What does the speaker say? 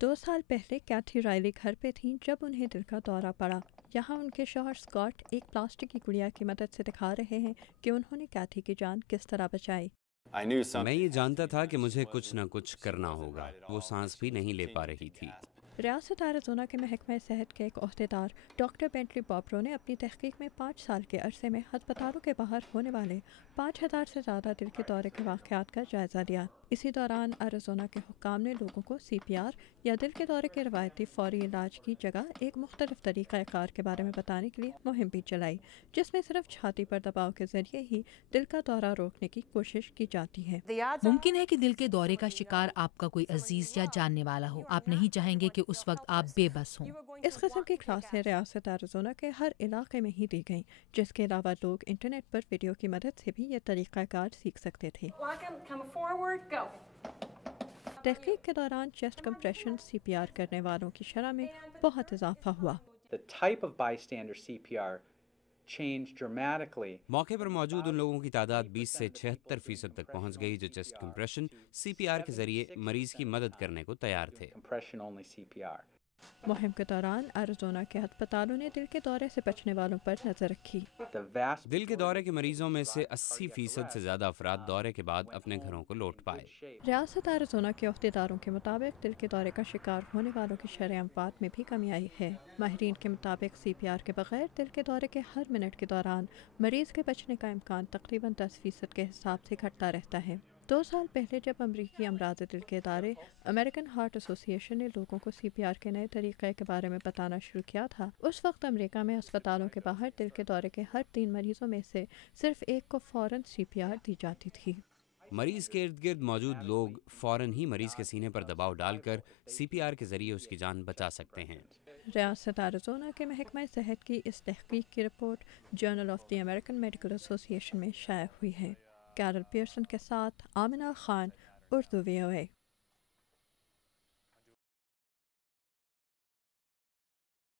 2 سال پہلے کیتھی رائلی گھر پہ تھیں جب انہیں دل کا دورہ پڑا۔ یہاں ان کے شوہر اسکاٹ ایک پلاسٹک کی گڑیا کی مدد سے دکھا رہے ہیں کہ انہوں نے کیتھی کی جان کس طرح بچائی۔ میں یہ جانتا تھا کہ مجھے کچھ نہ کچھ کرنا ہوگا۔ وہ سانس بھی نہیں لے پا رہی تھی۔ ریاست ایریزونا کے محکمہ صحت کے ایک عہدیدار ڈاکٹر بینٹلی بابرو نے اپنی تحقیق میں 5 سال کے عرصے میں ہسپتالوں کے باہر ہونے والے 5000 سے زیادہ دل کے دورے کے واقعات کا جائزہ لیا۔ اسی دوران ایریزونا کے حکام نے لوگوں کو CPR یا دل کے دورے کے روایتی فوری علاج کی جگہ ایک مختلف طریقہ کار کے بارے میں بتانے کے لیے مہم بھی چلائی، جس میں صرف چھاتی پر دباؤ کے ذریعے ہی دل کا دورہ روکنے کی کوشش کی جاتی ہے۔ ممکن ہے کہ دل کے دورے کا شکار آپ کا کوئی عزیز یا جاننے والا ہو۔ آپ نہیں چاہیں گے کہ اس وقت آپ بے بس ہوں۔ اس قسم کی کلاسیں ریاست ایریزونا کے ہر علاقے میں ہی دی گئیں، جس کے علاوہ لوگ انٹرنیٹ پر ویڈیو کی مدد سے بھی یہ طریقہ کار سیکھ سکتے تھے۔ تحقیق کے دوران چیسٹ کمپریشن CPR کرنے والوں کی شرح میں بہت اضافہ ہوا۔ موقع پر موجود ان لوگوں کی تعداد 20 سے 76% تک پہنچ گئی جو چیسٹ کمپریشن CPR کے ذریعے مریض کی مدد کرنے کو تیار تھے۔ مہم کے دوران ایریزونا کے ہسپتالوں نے دل کے دورے سے بچنے والوں پر نظر رکھی۔ دل کے دورے کے مریضوں میں سے 80% سے زیادہ افراد دورے کے بعد اپنے گھروں کو لوٹ پائے۔ ریاست ایریزونا کے عہدیداروں کے مطابق دل کے دورے کا شکار ہونے والوں کی شرح اموات میں بھی کمی آئی ہے۔ ماہرین کے مطابق CPR کے بغیر دل کے دورے کے ہر منٹ کے دوران مریض کے بچنے کا امکان تقریباً 10% کے حساب سے گھٹتا رہتا ہے۔ 2 سال پہلے جب امریکی امراض دل کے ادارے امریکن ہارٹ ایسوسی ایشن نے لوگوں کو CPR کے نئے طریقے کے بارے میں بتانا شروع کیا تھا، اس وقت امریکہ میں اسپتالوں کے باہر دل کے دورے کے ہر 3 مریضوں میں سے صرف ایک کو فوراً CPR دی جاتی تھی۔ مریض کے ارد گرد موجود لوگ فوراً ہی مریض کے سینے پر دباؤ ڈال کر CPR کے ذریعے اس کی جان بچا سکتے ہیں۔ ریاست ایریزونا کے محکمہ صحت کی اس تحقیق کی report journal of the American medical association میں شائع ہوئی ہے۔ کیرل پیئرسن کے ساتھ آمنہ خان، اردو VOA۔